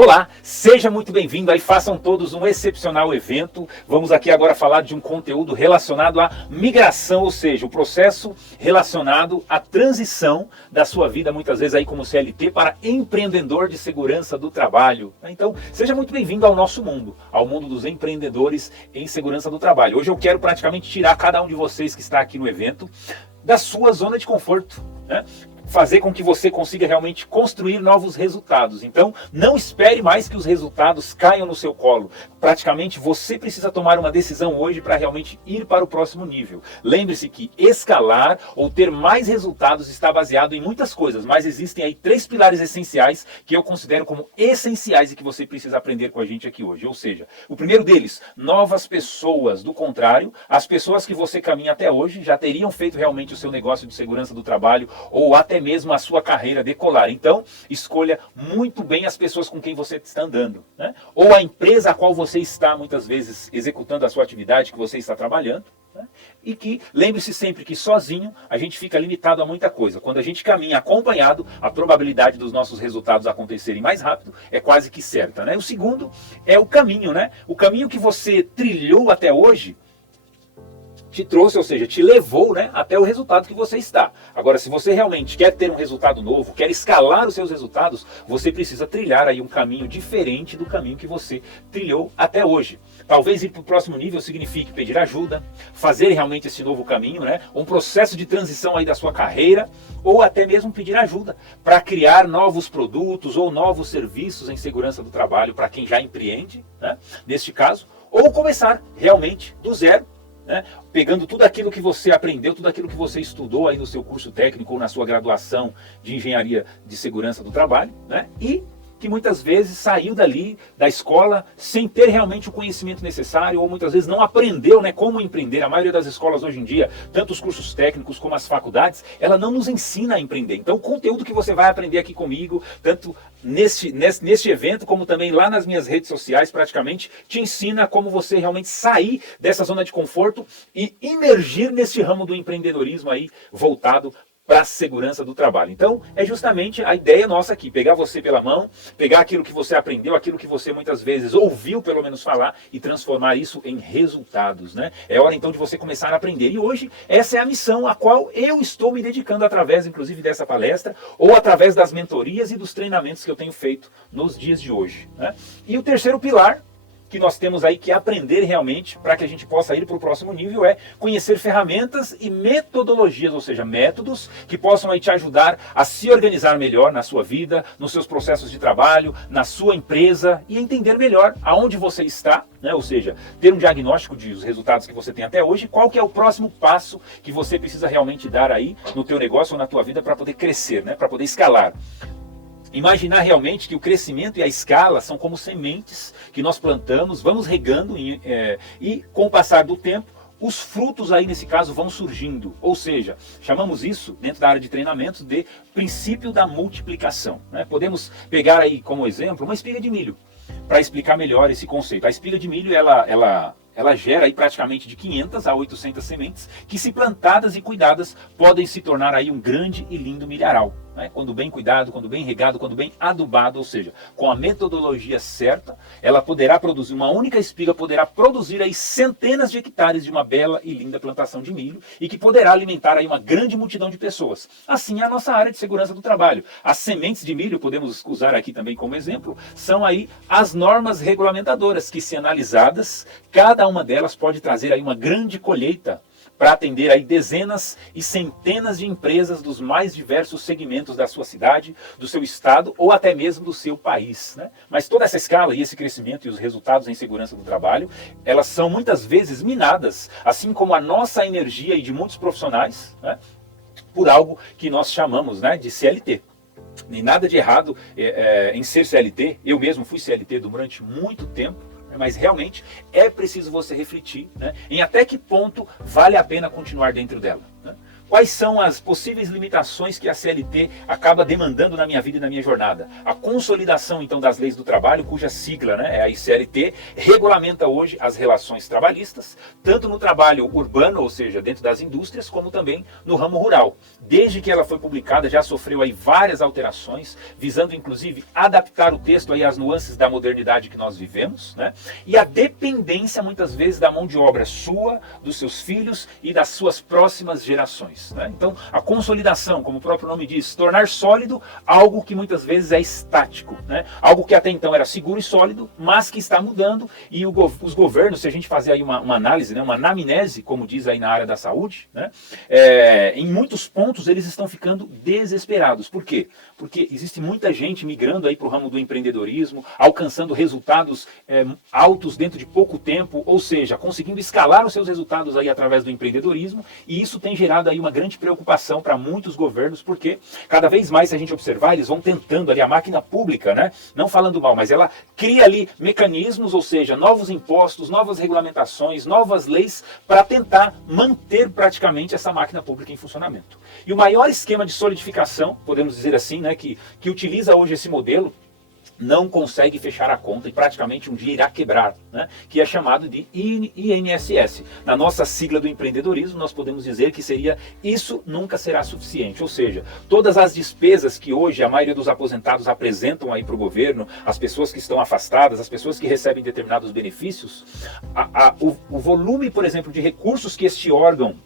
Olá, seja muito bem-vindo aí, façam todos um excepcional evento. Vamos aqui agora falar de um conteúdo relacionado à migração, ou seja, o processo relacionado à transição da sua vida, muitas vezes aí como CLT, para empreendedor de segurança do trabalho. Então, seja muito bem-vindo ao nosso mundo, ao mundo dos empreendedores em segurança do trabalho. Hoje eu quero praticamente tirar cada um de vocês que está aqui no evento da sua zona de conforto, né? Fazer com que você consiga realmente construir novos resultados. Então, não espere mais que os resultados caiam no seu colo. Praticamente, você precisa tomar uma decisão hoje para realmente ir para o próximo nível. Lembre-se que escalar ou ter mais resultados está baseado em muitas coisas, mas existem aí 3 pilares essenciais que eu considero como essenciais e que você precisa aprender com a gente aqui hoje. Ou seja, o primeiro deles, novas pessoas. Do contrário, as pessoas que você caminha até hoje já teriam feito realmente o seu negócio de segurança do trabalho ou até mesmo a sua carreira decolar. Então, escolha muito bem as pessoas com quem você está andando, né? Ou a empresa a qual você está, muitas vezes, executando a sua atividade, que você está trabalhando, né? E que, lembre-se sempre que sozinho a gente fica limitado a muita coisa. Quando a gente caminha acompanhado, a probabilidade dos nossos resultados acontecerem mais rápido é quase que certa, né? O segundo é o caminho, né? O caminho que você trilhou até hoje te trouxe, ou seja, te levou, né, até o resultado que você está. Agora, se você realmente quer ter um resultado novo, quer escalar os seus resultados, você precisa trilhar aí um caminho diferente do caminho que você trilhou até hoje. Talvez ir para o próximo nível signifique pedir ajuda, fazer realmente esse novo caminho, né, um processo de transição aí da sua carreira, ou até mesmo pedir ajuda para criar novos produtos ou novos serviços em segurança do trabalho para quem já empreende, né, neste caso, ou começar realmente do zero, né? Pegando tudo aquilo que você aprendeu, tudo aquilo que você estudou aí no seu curso técnico ou na sua graduação de engenharia de segurança do trabalho, né? E que muitas vezes saiu dali da escola sem ter realmente o conhecimento necessário, ou muitas vezes não aprendeu, né, como empreender. A maioria das escolas hoje em dia, tanto os cursos técnicos como as faculdades, ela não nos ensina a empreender. Então o conteúdo que você vai aprender aqui comigo, tanto neste evento, como também lá nas minhas redes sociais, praticamente, te ensina como você realmente sair dessa zona de conforto e imergir nesse ramo do empreendedorismo aí, voltado para a segurança do trabalho. Então, é justamente a ideia nossa aqui, pegar você pela mão, pegar aquilo que você aprendeu, aquilo que você muitas vezes ouviu pelo menos falar e transformar isso em resultados, né? É hora então de você começar a aprender. E hoje, essa é a missão a qual eu estou me dedicando através, inclusive, dessa palestra, ou através das mentorias e dos treinamentos que eu tenho feito nos dias de hoje, né? E o terceiro pilar que nós temos aí que aprender realmente para que a gente possa ir para o próximo nível é conhecer ferramentas e metodologias, ou seja, métodos que possam aí te ajudar a se organizar melhor na sua vida, nos seus processos de trabalho, na sua empresa e entender melhor aonde você está, né? Ou seja, ter um diagnóstico dos resultados que você tem até hoje, qual que é o próximo passo que você precisa realmente dar aí no teu negócio ou na tua vida para poder crescer, né? Para poder escalar. Imaginar realmente que o crescimento e a escala são como sementes que nós plantamos, vamos regando e com o passar do tempo, os frutos aí nesse caso vão surgindo. Ou seja, chamamos isso dentro da área de treinamentos de princípio da multiplicação, né? Podemos pegar aí como exemplo uma espiga de milho para explicar melhor esse conceito. A espiga de milho ela gera aí praticamente de 500 a 800 sementes que, se plantadas e cuidadas, podem se tornar aí um grande e lindo milharal, né? Quando bem cuidado, quando bem regado, quando bem adubado, ou seja, com a metodologia certa, ela poderá produzir, uma única espiga poderá produzir aí centenas de hectares de uma bela e linda plantação de milho e que poderá alimentar aí uma grande multidão de pessoas. Assim é a nossa área de segurança do trabalho. As sementes de milho, podemos usar aqui também como exemplo, são aí as normas regulamentadoras que, se analisadas, cada uma delas pode trazer aí uma grande colheita para atender aí dezenas e centenas de empresas dos mais diversos segmentos da sua cidade, do seu estado ou até mesmo do seu país, né? Mas toda essa escala e esse crescimento e os resultados em segurança do trabalho, elas são muitas vezes minadas, assim como a nossa energia e de muitos profissionais, né, por algo que nós chamamos, né, de CLT. Nem nada de errado em ser CLT, eu mesmo fui CLT durante muito tempo, mas realmente é preciso você refletir, né, em até que ponto vale a pena continuar dentro dela, né? Quais são as possíveis limitações que a CLT acaba demandando na minha vida e na minha jornada? A consolidação, então, das leis do trabalho, cuja sigla, né, é a CLT, regulamenta hoje as relações trabalhistas, tanto no trabalho urbano, ou seja, dentro das indústrias, como também no ramo rural. Desde que ela foi publicada, já sofreu aí várias alterações, visando, inclusive, adaptar o texto aí às nuances da modernidade que nós vivemos, né? E a dependência, muitas vezes, da mão de obra sua, dos seus filhos e das suas próximas gerações. Né? Então, a consolidação, como o próprio nome diz, tornar sólido algo que muitas vezes é estático, né? Algo que até então era seguro e sólido, mas que está mudando, e os governos, se a gente fazer aí uma análise, né, uma anamnese, como diz aí na área da saúde, né, em muitos pontos eles estão ficando desesperados. Por quê? Porque existe muita gente migrando aí para o ramo do empreendedorismo, alcançando resultados altos dentro de pouco tempo, ou seja, conseguindo escalar os seus resultados aí através do empreendedorismo, e isso tem gerado aí uma grande preocupação para muitos governos, porque cada vez mais, se a gente observar, eles vão tentando ali, a máquina pública, né, não falando mal, mas ela cria ali mecanismos, ou seja, novos impostos, novas regulamentações, novas leis, para tentar manter praticamente essa máquina pública em funcionamento. E o maior esquema de solidificação, podemos dizer assim, né, que utiliza hoje esse modelo, não consegue fechar a conta e praticamente um dia irá quebrar, né? Que é chamado de INSS. Na nossa sigla do empreendedorismo, nós podemos dizer que seria isso nunca será suficiente. Ou seja, todas as despesas que hoje a maioria dos aposentados apresentam aí para o governo, as pessoas que estão afastadas, as pessoas que recebem determinados benefícios, o volume, por exemplo, de recursos que este órgão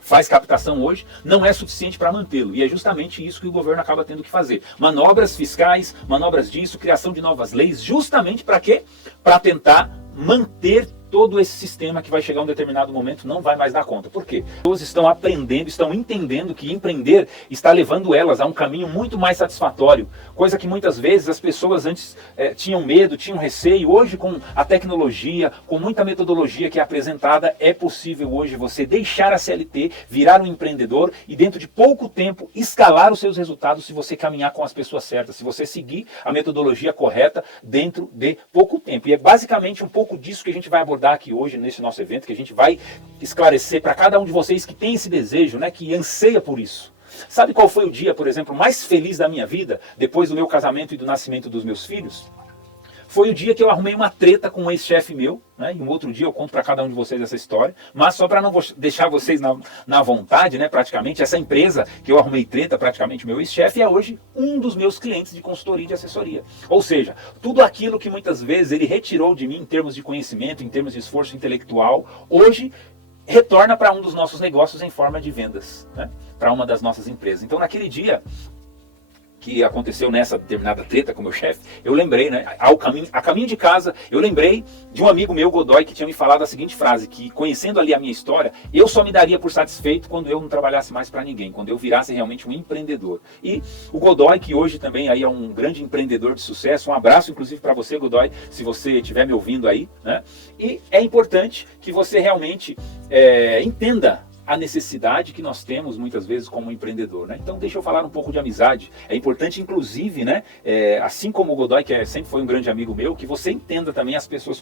faz captação hoje, não é suficiente para mantê-lo. E é justamente isso que o governo acaba tendo que fazer. Manobras fiscais, manobras disso, criação de novas leis, justamente para quê? Para tentar manter todo esse sistema que vai chegar a um determinado momento não vai mais dar conta. Por quê? As pessoas estão aprendendo, estão entendendo que empreender está levando elas a um caminho muito mais satisfatório, coisa que muitas vezes as pessoas antes tinham medo, tinham receio. Hoje, com a tecnologia, com muita metodologia que é apresentada, é possível hoje você deixar a CLT, virar um empreendedor e dentro de pouco tempo escalar os seus resultados se você caminhar com as pessoas certas, se você seguir a metodologia correta dentro de pouco tempo. E é basicamente um pouco disso que a gente vai abordar aqui hoje nesse nosso evento, que a gente vai esclarecer para cada um de vocês que tem esse desejo, né, que anseia por isso. Sabe qual foi o dia, por exemplo, mais feliz da minha vida, depois do meu casamento e do nascimento dos meus filhos? Foi o dia que eu arrumei uma treta com um ex-chefe meu, né? E um outro dia eu conto para cada um de vocês essa história, mas só para não deixar vocês na vontade, né, praticamente, essa empresa que eu arrumei treta, praticamente meu ex-chefe, é hoje um dos meus clientes de consultoria e de assessoria. Ou seja, tudo aquilo que muitas vezes ele retirou de mim em termos de conhecimento, em termos de esforço intelectual, hoje retorna para um dos nossos negócios em forma de vendas, né? Para uma das nossas empresas. Então naquele dia que aconteceu nessa determinada treta com o meu chefe, eu lembrei, né, a caminho de casa, eu lembrei de um amigo meu, Godoy, que tinha me falado a seguinte frase, que conhecendo ali a minha história, eu só me daria por satisfeito quando eu não trabalhasse mais para ninguém, quando eu virasse realmente um empreendedor. E o Godoy, que hoje também aí é um grande empreendedor de sucesso, um abraço inclusive para você, Godoy, se você estiver me ouvindo aí, né? E é importante que você realmente entenda a necessidade que nós temos muitas vezes como empreendedor, né? Então deixa eu falar um pouco de amizade. É importante inclusive, né, assim como o Godoy, que sempre foi um grande amigo meu, que você entenda também as pessoas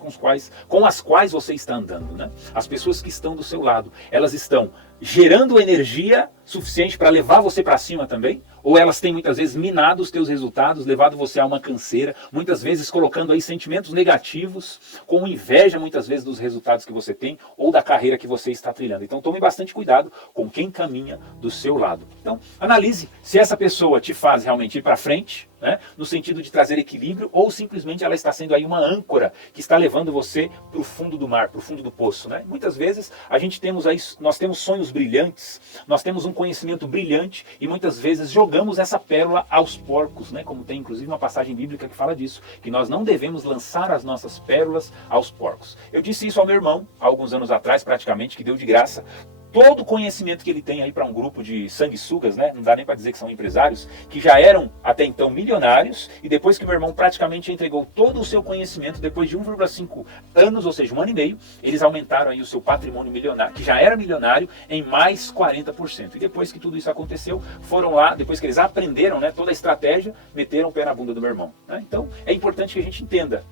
com as quais você está andando, né? As pessoas que estão do seu lado, elas estão gerando energia suficiente para levar você para cima também? Ou elas têm muitas vezes minado os teus resultados, levado você a uma canseira, muitas vezes colocando aí sentimentos negativos, com inveja muitas vezes dos resultados que você tem ou da carreira que você está trilhando. Então tome bastante cuidado com quem caminha do seu lado. Então analise se essa pessoa te faz realmente ir para frente, né, no sentido de trazer equilíbrio, ou simplesmente ela está sendo aí uma âncora que está levando você para o fundo do mar, para o fundo do poço, né? Muitas vezes nós temos sonhos brilhantes, nós temos um conhecimento brilhante e muitas vezes jogamos essa pérola aos porcos, né? Como tem inclusive uma passagem bíblica que fala disso, que nós não devemos lançar as nossas pérolas aos porcos. Eu disse isso ao meu irmão há alguns anos atrás, praticamente, que deu de graça todo o conhecimento que ele tem aí para um grupo de sanguessugas, né? Não dá nem para dizer que são empresários, que já eram até então milionários, e depois que meu irmão praticamente entregou todo o seu conhecimento, depois de 1,5 anos, ou seja, um ano e meio, eles aumentaram aí o seu patrimônio milionário, que já era milionário, em mais 40%. E depois que tudo isso aconteceu, foram lá, depois que eles aprenderam, né, toda a estratégia, meteram o pé na bunda do meu irmão, né? Então é importante que a gente entenda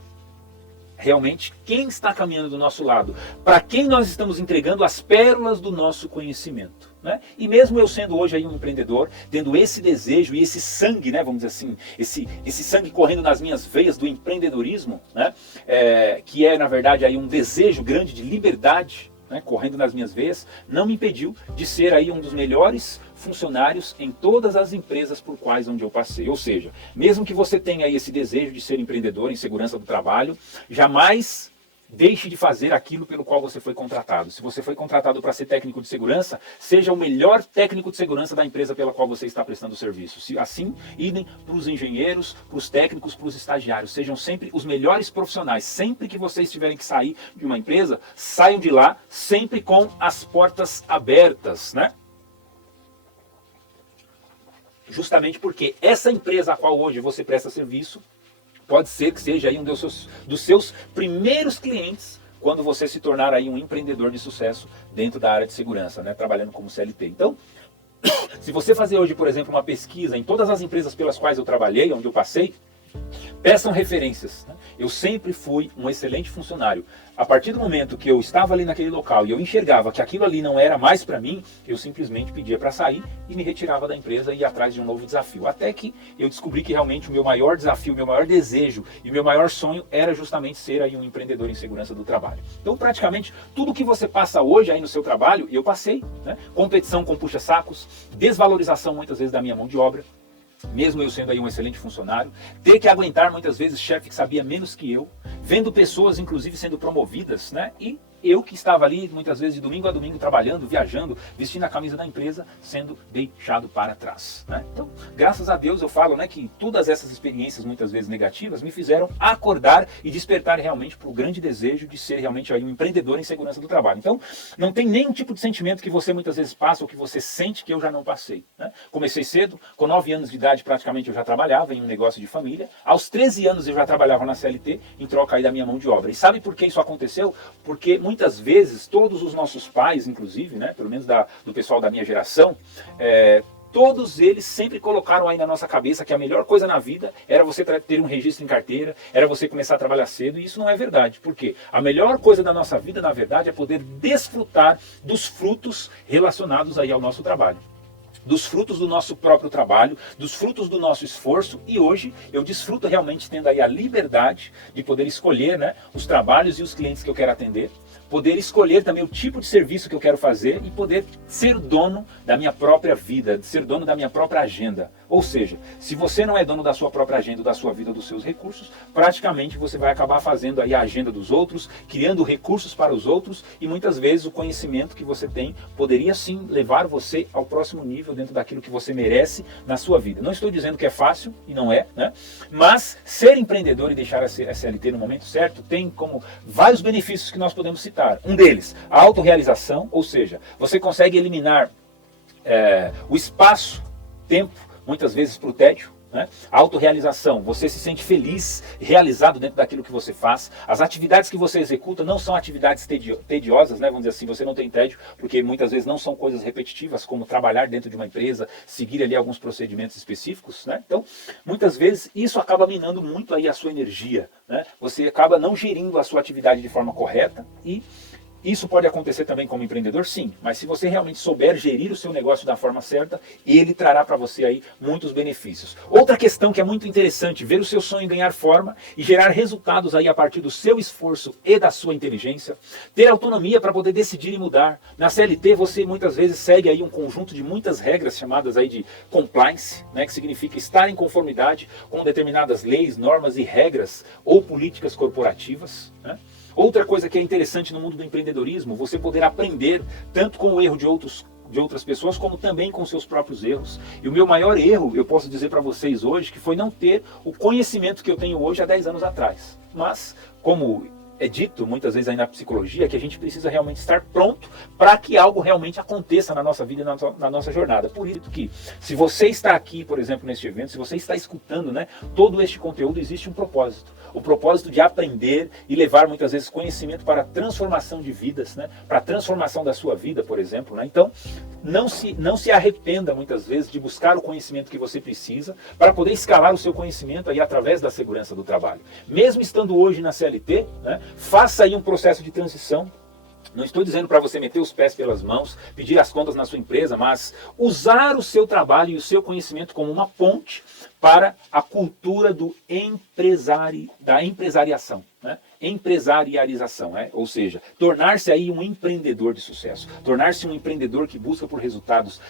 realmente quem está caminhando do nosso lado, para quem nós estamos entregando as pérolas do nosso conhecimento, né? E mesmo eu sendo hoje aí um empreendedor, tendo esse desejo e esse sangue, né, vamos dizer assim, esse sangue correndo nas minhas veias do empreendedorismo, né, que é na verdade aí um desejo grande de liberdade, né, correndo nas minhas veias, não me impediu de ser aí um dos melhores funcionários em todas as empresas por quais onde eu passei. Ou seja, mesmo que você tenha aí esse desejo de ser empreendedor em segurança do trabalho, jamais deixe de fazer aquilo pelo qual você foi contratado. Se você foi contratado para ser técnico de segurança, seja o melhor técnico de segurança da empresa pela qual você está prestando serviço. Se assim, idem para os engenheiros, para os técnicos, para os estagiários. Sejam sempre os melhores profissionais. Sempre que vocês tiverem que sair de uma empresa, saiam de lá sempre com as portas abertas, né? Justamente porque essa empresa a qual hoje você presta serviço pode ser que seja aí um dos seus primeiros clientes quando você se tornar aí um empreendedor de sucesso dentro da área de segurança, né, trabalhando como CLT. Então, se você fazer hoje, por exemplo, uma pesquisa em todas as empresas pelas quais eu trabalhei, onde eu passei, peçam referências, né? Eu sempre fui um excelente funcionário. A partir do momento que eu estava ali naquele local e eu enxergava que aquilo ali não era mais para mim, eu simplesmente pedia para sair e me retirava da empresa e ia atrás de um novo desafio. Até que eu descobri que realmente o meu maior desafio, o meu maior desejo e o meu maior sonho era justamente ser aí um empreendedor em segurança do trabalho. Então, praticamente, tudo que você passa hoje aí no seu trabalho, eu passei, né? Competição com puxa-sacos, desvalorização muitas vezes da minha mão de obra, mesmo eu sendo aí um excelente funcionário, ter que aguentar muitas vezes chefe que sabia menos que eu, vendo pessoas inclusive sendo promovidas, né? E eu que estava ali muitas vezes de domingo a domingo trabalhando, viajando, vestindo a camisa da empresa, sendo deixado para trás, né? Então, graças a Deus eu falo, né, que todas essas experiências muitas vezes negativas me fizeram acordar e despertar realmente para o grande desejo de ser realmente aí um empreendedor em segurança do trabalho. Então, não tem nenhum tipo de sentimento que você muitas vezes passa ou que você sente que eu já não passei, né? Comecei cedo, com 9 anos de idade praticamente eu já trabalhava em um negócio de família, aos 13 anos eu já trabalhava na CLT em troca aí da minha mão de obra. E sabe por que isso aconteceu? Porque muitas vezes todos os nossos pais, inclusive, né, pelo menos do pessoal da minha geração, todos eles sempre colocaram aí na nossa cabeça que a melhor coisa na vida era você ter um registro em carteira, era você começar a trabalhar cedo, e isso não é verdade. Por quê? A melhor coisa da nossa vida, na verdade, é poder desfrutar dos frutos relacionados aí ao nosso trabalho, dos frutos do nosso próprio trabalho, dos frutos do nosso esforço, e hoje eu desfruto realmente tendo aí a liberdade de poder escolher, né, os trabalhos e os clientes que eu quero atender, poder escolher também o tipo de serviço que eu quero fazer e poder ser dono da minha própria vida, ser dono da minha própria agenda. Ou seja, se você não é dono da sua própria agenda, da sua vida, dos seus recursos, praticamente você vai acabar fazendo aí a agenda dos outros, criando recursos para os outros, e muitas vezes o conhecimento que você tem poderia sim levar você ao próximo nível dentro daquilo que você merece na sua vida. Não estou dizendo que é fácil, e não é, né? Mas ser empreendedor e deixar a CLT no momento certo tem como vários benefícios que nós podemos citar. Um deles, a autorrealização, ou seja, você consegue eliminar o espaço, tempo, muitas vezes para o tédio, né? A autorrealização, você se sente feliz, realizado dentro daquilo que você faz. As atividades que você executa não são atividades tediosas, né? Vamos dizer assim, você não tem tédio, porque muitas vezes não são coisas repetitivas, como trabalhar dentro de uma empresa, seguir ali alguns procedimentos específicos, né? Então, muitas vezes isso acaba minando muito aí a sua energia, né? Você acaba não gerindo a sua atividade de forma correta, e isso pode acontecer também como empreendedor, sim, mas se você realmente souber gerir o seu negócio da forma certa, ele trará para você aí muitos benefícios. Outra questão que é muito interessante, ver o seu sonho ganhar forma e gerar resultados aí a partir do seu esforço e da sua inteligência, ter autonomia para poder decidir e mudar. Na CLT você muitas vezes segue aí um conjunto de muitas regras chamadas aí de compliance, né, que significa estar em conformidade com determinadas leis, normas e regras ou políticas corporativas, né? Outra coisa que é interessante no mundo do empreendedorismo, você poder aprender tanto com o erro de outras pessoas, como também com seus próprios erros. E o meu maior erro, eu posso dizer para vocês hoje, que foi não ter o conhecimento que eu tenho hoje há 10 anos atrás. Mas, como é dito muitas vezes aí na psicologia, que a gente precisa realmente estar pronto para que algo realmente aconteça na nossa vida e na nossa jornada. Por isso que, se você está aqui, por exemplo, neste evento, se você está escutando, né, todo este conteúdo, existe um propósito. O propósito de aprender e levar muitas vezes conhecimento para a transformação de vidas, né, para a transformação da sua vida, por exemplo, né? Então, não se arrependa muitas vezes de buscar o conhecimento que você precisa para poder escalar o seu conhecimento aí através da segurança do trabalho. Mesmo estando hoje na CLT, né, faça aí um processo de transição Não estou dizendo para você meter os pés pelas mãos, pedir as contas na sua empresa, mas usar o seu trabalho e o seu conhecimento como uma ponte para a cultura da empresariação, né? Empresarialização, né? Ou seja, tornar-se aí um empreendedor de sucesso, tornar-se um empreendedor que busca por resultados,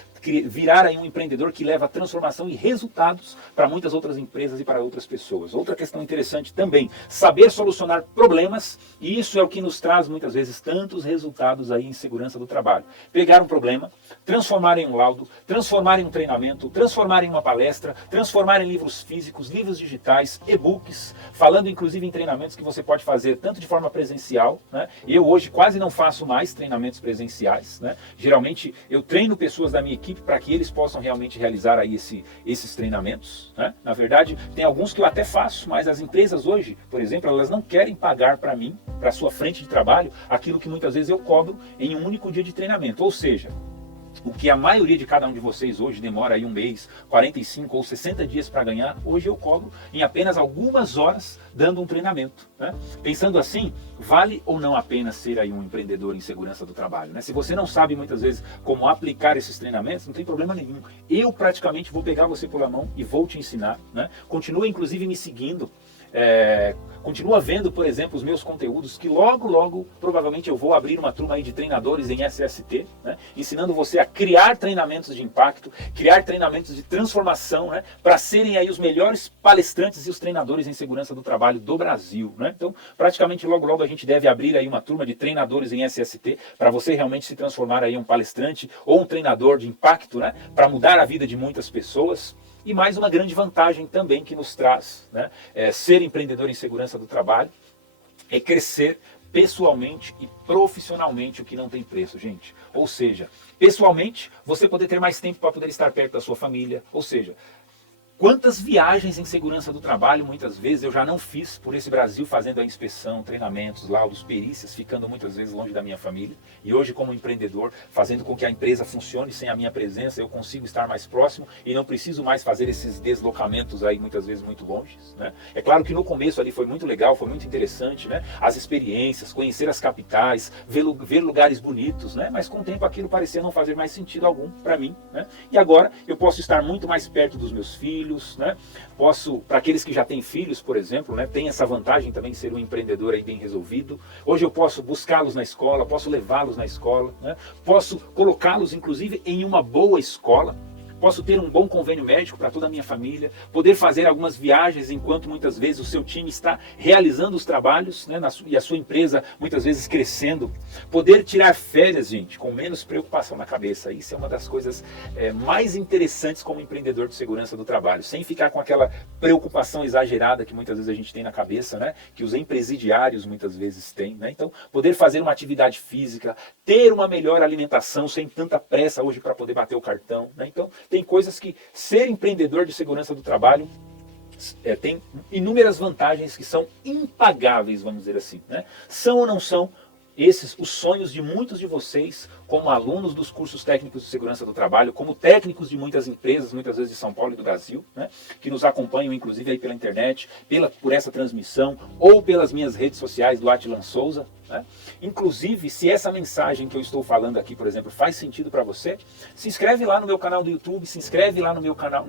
virar aí um empreendedor que leva transformação e resultados para muitas outras empresas e para outras pessoas. Outra questão interessante também, saber solucionar problemas, e isso é o que nos traz muitas vezes tantos resultados aí em segurança do trabalho. Pegar um problema, transformar em um laudo, transformar em um treinamento, transformar em uma palestra, transformar em livros físicos, livros digitais, e-books, falando inclusive em treinamentos que você pode fazer tanto de forma presencial, né? Eu hoje quase não faço mais treinamentos presenciais, né? Geralmente eu treino pessoas da minha equipe para que eles possam realmente realizar aí esses treinamentos, né? Na verdade, tem alguns que eu até faço, mas as empresas hoje, por exemplo, elas não querem pagar para mim, para a sua frente de trabalho, aquilo que muitas vezes eu cobro em um único dia de treinamento. Ou seja, o que a maioria de cada um de vocês hoje demora aí um mês, 45 ou 60 dias para ganhar, hoje eu cobro em apenas algumas horas dando um treinamento, né? Pensando assim, vale ou não a pena ser aí um empreendedor em segurança do trabalho, né? Se você não sabe muitas vezes como aplicar esses treinamentos, não tem problema nenhum. Eu praticamente vou pegar você pela mão e vou te ensinar, né? Continua inclusive me seguindo. Continua vendo, por exemplo, os meus conteúdos, que logo, provavelmente eu vou abrir uma turma aí de treinadores em SST, né, ensinando você a criar treinamentos de impacto, criar treinamentos de transformação, né, para serem aí os melhores palestrantes e os treinadores em segurança do trabalho do Brasil, né? Então, praticamente logo a gente deve abrir aí uma turma de treinadores em SST, para você realmente se transformar aí em um palestrante ou um treinador de impacto, né, para mudar a vida de muitas pessoas. E mais uma grande vantagem também que nos traz, né, ser empreendedor em segurança do trabalho, é crescer pessoalmente e profissionalmente, o que não tem preço, gente. Ou seja, pessoalmente, você poder ter mais tempo para poder estar perto da sua família. Ou seja, quantas viagens em segurança do trabalho, muitas vezes, eu já não fiz por esse Brasil, fazendo a inspeção, treinamentos, laudos, perícias, ficando muitas vezes longe da minha família. E hoje, como empreendedor, fazendo com que a empresa funcione sem a minha presença, eu consigo estar mais próximo e não preciso mais fazer esses deslocamentos aí, muitas vezes, muito longe, né? É claro que no começo ali foi muito legal, foi muito interessante, né? As experiências, conhecer as capitais, ver lugares bonitos, né? Mas com o tempo aquilo parecia não fazer mais sentido algum para mim, né? E agora eu posso estar muito mais perto dos meus filhos, né? Posso, para aqueles que já têm filhos, por exemplo, né, tem essa vantagem também de ser um empreendedor aí bem resolvido. Hoje eu posso buscá-los na escola, posso levá-los na escola, né? Posso colocá-los inclusive em uma boa escola. Posso ter um bom convênio médico para toda a minha família, poder fazer algumas viagens enquanto muitas vezes o seu time está realizando os trabalhos, né, e a sua empresa muitas vezes crescendo. Poder tirar férias, gente, com menos preocupação na cabeça. Isso é uma das coisas mais interessantes como empreendedor de segurança do trabalho, sem ficar com aquela preocupação exagerada que muitas vezes a gente tem na cabeça, né, que os empresidiários muitas vezes têm, né? Então, poder fazer uma atividade física, ter uma melhor alimentação sem tanta pressa hoje para poder bater o cartão, né? Então, tem coisas que ser empreendedor de segurança do trabalho tem inúmeras vantagens que são impagáveis, vamos dizer assim, né? São ou não são esses os sonhos de muitos de vocês, como alunos dos cursos técnicos de segurança do trabalho, como técnicos de muitas empresas, muitas vezes de São Paulo e do Brasil, né, que nos acompanham inclusive aí pela internet, por essa transmissão, ou pelas minhas redes sociais do Atlan Souza, né? Inclusive, se essa mensagem que eu estou falando aqui, por exemplo, faz sentido para você, se inscreve lá no meu canal do YouTube, se inscreve lá no meu canal,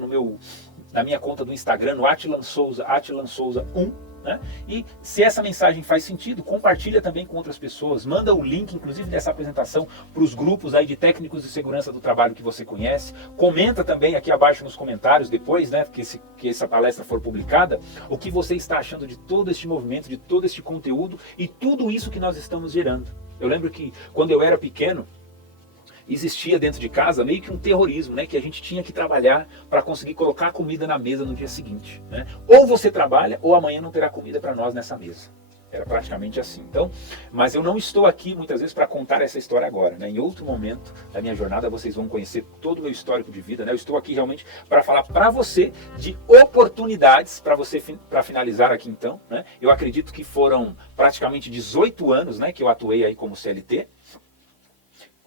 na minha conta do Instagram, no Atlan Souza 1, né? E se essa mensagem faz sentido, compartilha também com outras pessoas, manda o link, inclusive, dessa apresentação para os grupos aí de técnicos de segurança do trabalho que você conhece, comenta também aqui abaixo nos comentários depois, né, que essa palestra for publicada, o que você está achando de todo este movimento, de todo este conteúdo e tudo isso que nós estamos gerando. Eu lembro que quando eu era pequeno, existia dentro de casa meio que um terrorismo, né, que a gente tinha que trabalhar para conseguir colocar comida na mesa no dia seguinte, né? Ou você trabalha ou amanhã não terá comida para nós nessa mesa. Era praticamente assim. Então, mas eu não estou aqui muitas vezes para contar essa história agora, né? Em outro momento da minha jornada vocês vão conhecer todo o meu histórico de vida, né? Eu estou aqui realmente para falar para você de oportunidades para finalizar aqui então, né? Eu acredito que foram praticamente 18 anos, né, que eu atuei aí como CLT.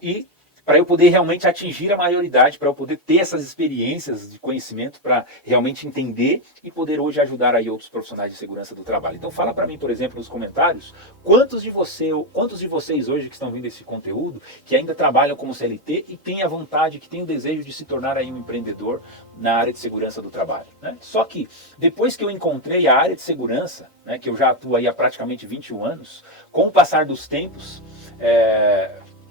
E para eu poder realmente atingir a maioridade, para eu poder ter essas experiências de conhecimento, para realmente entender e poder hoje ajudar aí outros profissionais de segurança do trabalho. Então fala para mim, por exemplo, nos comentários, quantos de vocês hoje que estão vendo esse conteúdo, que ainda trabalham como CLT e têm a vontade, que têm o desejo de se tornar aí um empreendedor na área de segurança do trabalho, né? Só que depois que eu encontrei a área de segurança, né, que eu já atuo aí há praticamente 21 anos, com o passar dos tempos,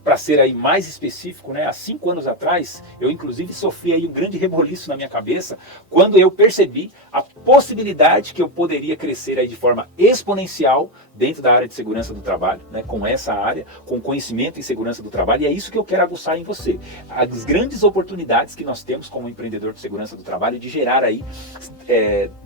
para ser aí mais específico, né, há 5 anos atrás, eu inclusive sofri aí um grande reboliço na minha cabeça, quando eu percebi a possibilidade que eu poderia crescer aí de forma exponencial dentro da área de segurança do trabalho, né, com essa área, com conhecimento em segurança do trabalho, e é isso que eu quero aguçar em você. As grandes oportunidades que nós temos como empreendedor de segurança do trabalho de gerar aí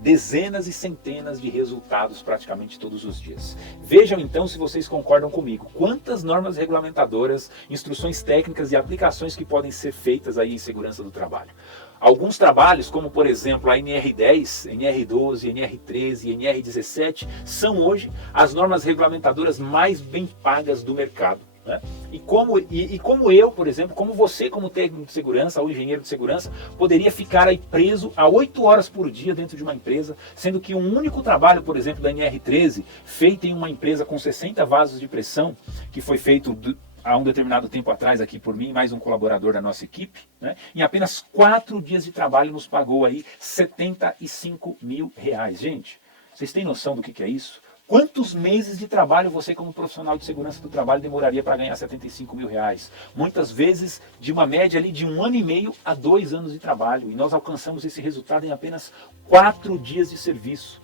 dezenas e centenas de resultados praticamente todos os dias. Vejam então se vocês concordam comigo, quantas normas regulamentadoras, instruções técnicas e aplicações que podem ser feitas aí em segurança do trabalho. Alguns trabalhos, como por exemplo a NR10, NR12, NR13 e NR17, são hoje as normas regulamentadoras mais bem pagas do mercado, né? E como eu, por exemplo, como você, como técnico de segurança ou engenheiro de segurança, poderia ficar aí preso a 8 horas por dia dentro de uma empresa, sendo que um único trabalho, por exemplo, da NR13, feito em uma empresa com 60 vasos de pressão, que foi feito há um determinado tempo atrás aqui por mim, mais um colaborador da nossa equipe, né? Em apenas 4 dias de trabalho nos pagou aí R$75 mil. Gente, vocês têm noção do que é isso? Quantos meses de trabalho você como profissional de segurança do trabalho demoraria para ganhar R$75 mil? Muitas vezes de uma média ali de 1 ano e meio a 2 anos de trabalho. E nós alcançamos esse resultado em apenas 4 dias de serviço.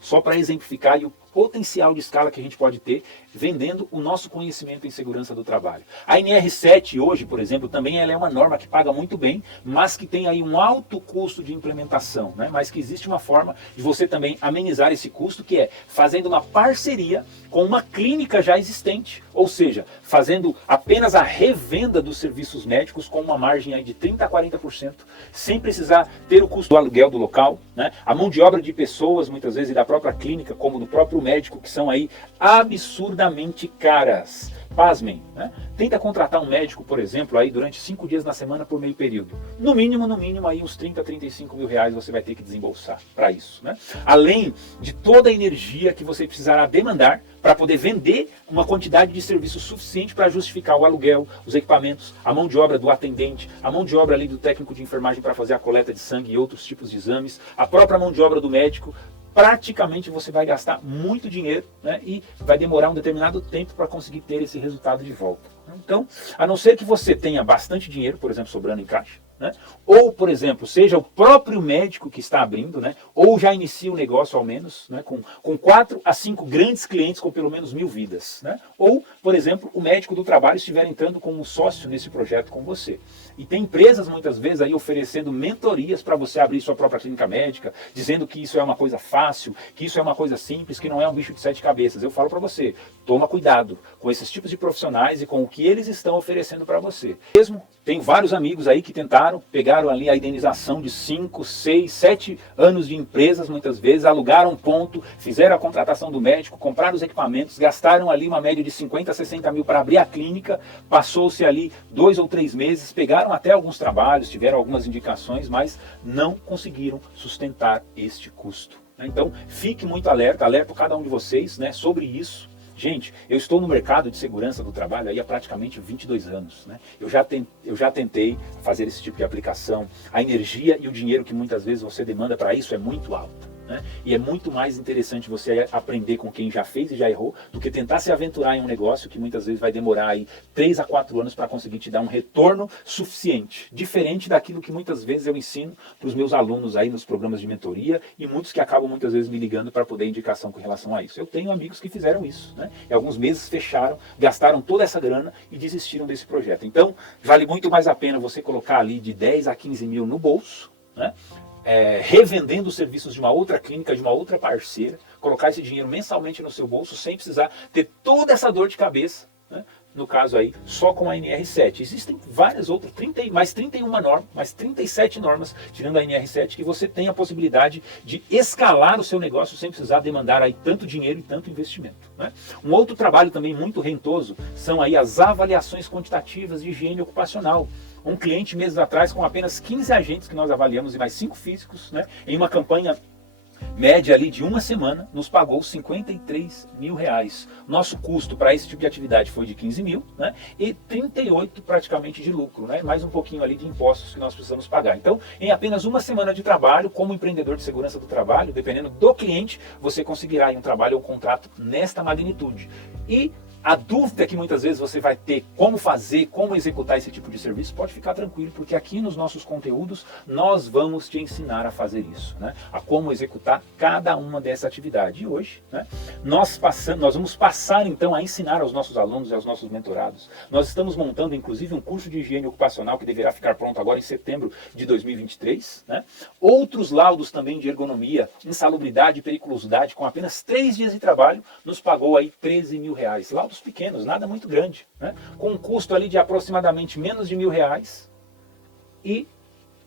Só para exemplificar o potencial de escala que a gente pode ter vendendo o nosso conhecimento em segurança do trabalho. A NR7 hoje, por exemplo, também ela é uma norma que paga muito bem, mas que tem aí um alto custo de implementação, né? Mas que existe uma forma de você também amenizar esse custo, que é fazendo uma parceria com uma clínica já existente, ou seja, fazendo apenas a revenda dos serviços médicos com uma margem aí de 30% a 40%, sem precisar ter o custo do aluguel do local, né? A mão de obra de pessoas, muitas vezes, da própria clínica, como do próprio médico, que são aí absurdamente caras. Pasmem, né? Tenta contratar um médico, por exemplo, aí durante 5 dias na semana por meio período. No mínimo, aí uns 30 a 35 mil reais você vai ter que desembolsar para isso, né? Além de toda a energia que você precisará demandar para poder vender uma quantidade de serviço suficiente para justificar o aluguel, os equipamentos, a mão de obra do atendente, a mão de obra ali do técnico de enfermagem para fazer a coleta de sangue e outros tipos de exames, a própria mão de obra do médico. Praticamente você vai gastar muito dinheiro, né, e vai demorar um determinado tempo para conseguir ter esse resultado de volta. Então, a não ser que você tenha bastante dinheiro, por exemplo, sobrando em caixa, né, ou, por exemplo, seja o próprio médico que está abrindo, né, ou já inicia o negócio ao menos, né, com 4 a 5 grandes clientes com pelo menos 1000 vidas. Né, ou, por exemplo, o médico do trabalho estiver entrando como sócio nesse projeto com você. E tem empresas muitas vezes aí oferecendo mentorias para você abrir sua própria clínica médica, dizendo que isso é uma coisa fácil, que isso é uma coisa simples, que não é um bicho de 7 cabeças. Eu falo para você, toma cuidado com esses tipos de profissionais e com o que eles estão oferecendo para você. Mesmo tem vários amigos aí que tentaram, pegaram ali a indenização de 5, 6, 7 anos de empresas, muitas vezes, alugaram um ponto, fizeram a contratação do médico, compraram os equipamentos, gastaram ali uma média de 50 a 60 mil para abrir a clínica, passou-se ali 2 ou 3 meses, pegaram até alguns trabalhos, tiveram algumas indicações, mas não conseguiram sustentar este custo. Então, fique muito alerta cada um de vocês, né, sobre isso. Gente, eu estou no mercado de segurança do trabalho aí há praticamente 22 anos. Né? Eu já tentei fazer esse tipo de aplicação. A energia e o dinheiro que muitas vezes você demanda para isso é muito alto. Né? E é muito mais interessante você aprender com quem já fez e já errou do que tentar se aventurar em um negócio que muitas vezes vai demorar aí 3 a 4 anos para conseguir te dar um retorno suficiente. Diferente daquilo que muitas vezes eu ensino para os meus alunos aí nos programas de mentoria e muitos que acabam muitas vezes me ligando para poder indicação com relação a isso. Eu tenho amigos que fizeram isso. Né? E alguns meses fecharam, gastaram toda essa grana e desistiram desse projeto. Então, vale muito mais a pena você colocar ali de 10 a 15 mil no bolso, né? Revendendo os serviços de uma outra clínica, de uma outra parceira, colocar esse dinheiro mensalmente no seu bolso sem precisar ter toda essa dor de cabeça, né, no caso aí, só com a NR7. Existem várias outras, mais 31 normas, mais 37 normas, tirando a NR7, que você tem a possibilidade de escalar o seu negócio sem precisar demandar aí tanto dinheiro e tanto investimento, né? Um outro trabalho também muito rentoso são aí as avaliações quantitativas de higiene ocupacional. Um cliente meses atrás, com apenas 15 agentes que nós avaliamos e mais 5 físicos, né, em uma campanha média ali de uma semana, nos pagou R$53 mil. Nosso custo para esse tipo de atividade foi de 15 mil, né, e 38 praticamente de lucro, né, mais um pouquinho ali de impostos que nós precisamos pagar. Então, em apenas uma semana de trabalho, como empreendedor de segurança do trabalho, dependendo do cliente, você conseguirá aí um trabalho ou um contrato nesta magnitude. E a dúvida que muitas vezes você vai ter como fazer, como executar esse tipo de serviço, pode ficar tranquilo, porque aqui nos nossos conteúdos nós vamos te ensinar a fazer isso, né? A como executar cada uma dessa atividade. E hoje, né, nós vamos passar então a ensinar aos nossos alunos e aos nossos mentorados. Nós estamos montando inclusive um curso de higiene ocupacional que deverá ficar pronto agora em setembro de 2023, né? Outros laudos também de ergonomia, insalubridade e periculosidade, com apenas 3 dias de trabalho, nos pagou aí R$13 mil. Laudos pequenos, nada muito grande, né? Com um custo ali de aproximadamente menos de R$1.000 e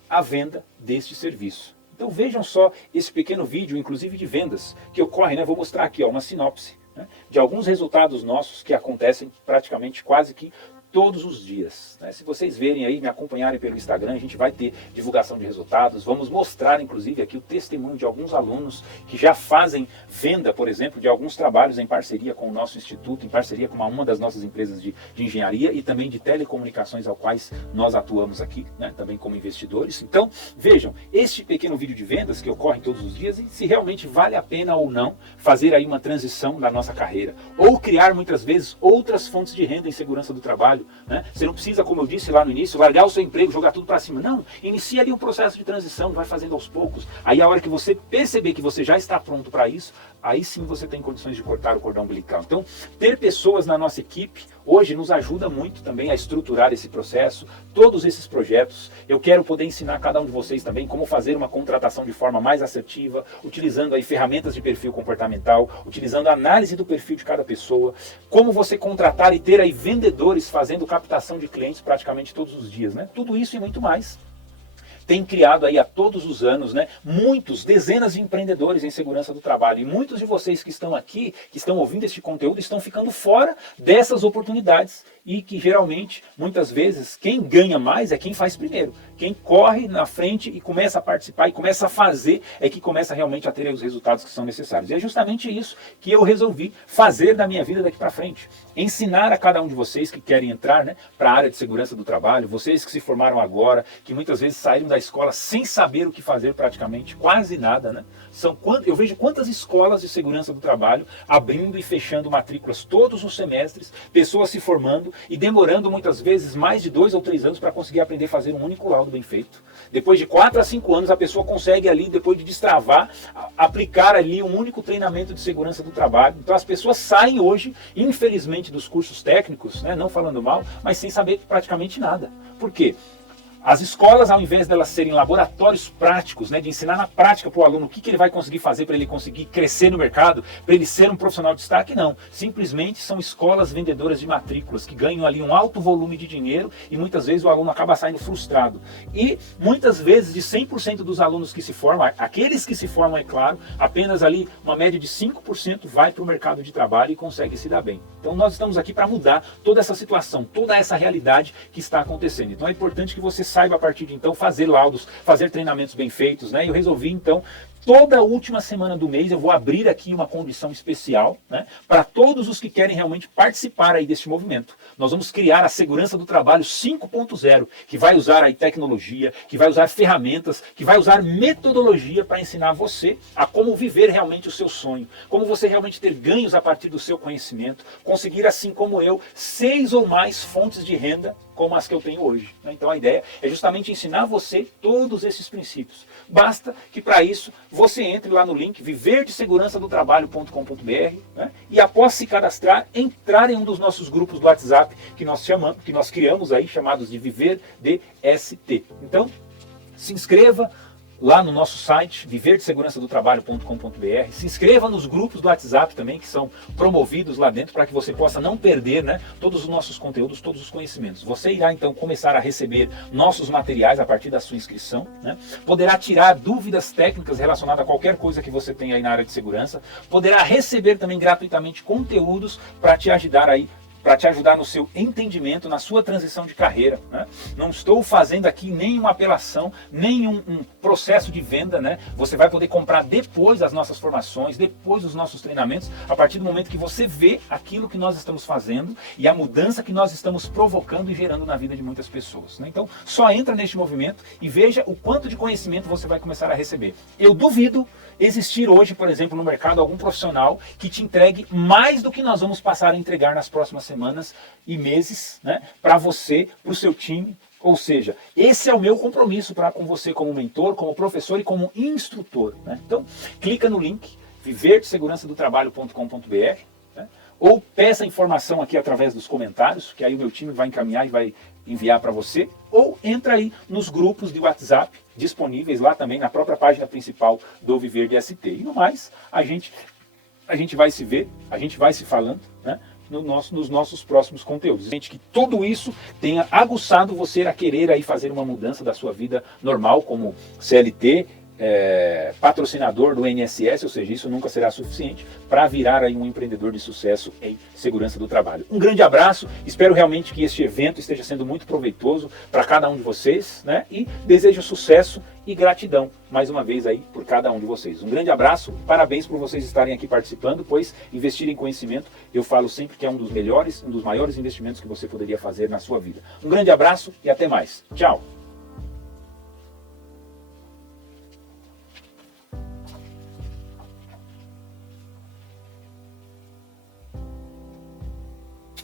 a venda deste serviço. Então vejam só esse pequeno vídeo, inclusive de vendas, que ocorre, né? Vou mostrar aqui, ó, uma sinopse, né, de alguns resultados nossos que acontecem praticamente quase que todos os dias, né? Se vocês verem aí, me acompanharem pelo Instagram, a gente vai ter divulgação de resultados, vamos mostrar inclusive aqui o testemunho de alguns alunos que já fazem venda, por exemplo, de alguns trabalhos em parceria com o nosso instituto, em parceria com uma das nossas empresas de engenharia e também de telecomunicações ao quais nós atuamos aqui, né, também como investidores. Então, vejam, este pequeno vídeo de vendas que ocorre todos os dias e se realmente vale a pena ou não fazer aí uma transição da nossa carreira, ou criar muitas vezes outras fontes de renda em segurança do trabalho, né? Você não precisa, como eu disse lá no início, largar o seu emprego, jogar tudo para cima. Não, inicia ali um processo de transição, vai fazendo aos poucos. Aí a hora que você perceber que você já está pronto para isso, aí sim você tem condições de cortar o cordão umbilical. Então, ter pessoas na nossa equipe hoje nos ajuda muito também a estruturar esse processo, todos esses projetos. Eu quero poder ensinar a cada um de vocês também como fazer uma contratação de forma mais assertiva, utilizando aí ferramentas de perfil comportamental, utilizando a análise do perfil de cada pessoa, como você contratar e ter aí vendedores fazendo captação de clientes praticamente todos os dias, né? Tudo isso e muito mais tem criado aí a todos os anos, né, dezenas de empreendedores em segurança do trabalho. E muitos de vocês que estão aqui, que estão ouvindo este conteúdo, estão ficando fora dessas oportunidades e que geralmente, muitas vezes, quem ganha mais é quem faz primeiro. Quem corre na frente e começa a participar e começa a fazer é que começa realmente a ter os resultados que são necessários. E é justamente isso que eu resolvi fazer da minha vida daqui para frente. Ensinar a cada um de vocês que querem entrar, né, para a área de segurança do trabalho, vocês que se formaram agora, que muitas vezes saíram da escola sem saber o que fazer praticamente, quase nada, né? Eu vejo quantas escolas de segurança do trabalho abrindo e fechando matrículas todos os semestres, pessoas se formando e demorando muitas vezes mais de 2 ou 3 anos para conseguir aprender a fazer um único laudo bem feito. Depois de 4 a 5 anos a pessoa consegue ali, depois de destravar, aplicar ali um único treinamento de segurança do trabalho. Então as pessoas saem hoje, infelizmente, dos cursos técnicos, né, não falando mal, mas sem saber praticamente nada. Por quê? As escolas, ao invés delas serem laboratórios práticos, né, de ensinar na prática para o aluno o que ele vai conseguir fazer para ele conseguir crescer no mercado, para ele ser um profissional de destaque, não. Simplesmente são escolas vendedoras de matrículas, que ganham ali um alto volume de dinheiro e muitas vezes o aluno acaba saindo frustrado. E muitas vezes de 100% dos alunos que se formam, aqueles que se formam, é claro, apenas ali uma média de 5% vai para o mercado de trabalho e consegue se dar bem. Então nós estamos aqui para mudar toda essa situação, toda essa realidade que está acontecendo. Então é importante que você saiba a partir de então fazer laudos, fazer treinamentos bem feitos, né? Eu resolvi então, toda a última semana do mês eu vou abrir aqui uma condição especial, né, para todos os que querem realmente participar aí deste movimento. Nós vamos criar a segurança do trabalho 5.0, que vai usar aí tecnologia, que vai usar ferramentas, que vai usar metodologia para ensinar você a como viver realmente o seu sonho, como você realmente ter ganhos a partir do seu conhecimento, conseguir assim como eu 6 ou mais fontes de renda como as que eu tenho hoje. Então a ideia é justamente ensinar você todos esses princípios. Basta que para isso você entre lá no link viverdesegurançadotrabalho.com.br, né, e após se cadastrar, entrar em um dos nossos grupos do WhatsApp que nós criamos aí, chamados de Viver DST. Então, se inscreva, lá no nosso site, viverdesegurançadotrabalho.com.br. Se inscreva nos grupos do WhatsApp também, que são promovidos lá dentro, para que você possa não perder, né, todos os nossos conteúdos, todos os conhecimentos. Você irá então começar a receber nossos materiais a partir da sua inscrição, né? Poderá tirar dúvidas técnicas relacionadas a qualquer coisa que você tenha aí na área de segurança. Poderá receber também gratuitamente conteúdos para te ajudar aí, para te ajudar no seu entendimento, na sua transição de carreira, né? Não estou fazendo aqui nenhuma apelação, nenhum processo de venda, né? Você vai poder comprar depois das nossas formações, depois dos nossos treinamentos, a partir do momento que você vê aquilo que nós estamos fazendo e a mudança que nós estamos provocando e gerando na vida de muitas pessoas, né? Então, só entra neste movimento e veja o quanto de conhecimento você vai começar a receber. Eu duvido existir hoje, por exemplo, no mercado, algum profissional que te entregue mais do que nós vamos passar a entregar nas próximas semanas e meses, né, para você, para o seu time. Ou seja, esse é o meu compromisso com você como mentor, como professor e como instrutor, né? Então, clica no link viverdesegurançadotrabalho.com.br, né, ou peça informação aqui através dos comentários, que aí o meu time vai encaminhar e vai enviar para você, ou entra aí nos grupos de WhatsApp disponíveis lá também na própria página principal do Viver de ST. E no mais, a gente vai se ver, a gente vai se falando, né, nos nossos próximos conteúdos. Gente, que tudo isso tenha aguçado você a querer aí fazer uma mudança da sua vida normal, como CLT, patrocinador do INSS, ou seja, isso nunca será suficiente para virar aí um empreendedor de sucesso em segurança do trabalho. Um grande abraço, espero realmente que este evento esteja sendo muito proveitoso para cada um de vocês, né? E desejo sucesso e gratidão mais uma vez aí por cada um de vocês. Um grande abraço, parabéns por vocês estarem aqui participando, pois investir em conhecimento, eu falo sempre que é um dos melhores, um dos maiores investimentos que você poderia fazer na sua vida. Um grande abraço e até mais. Tchau!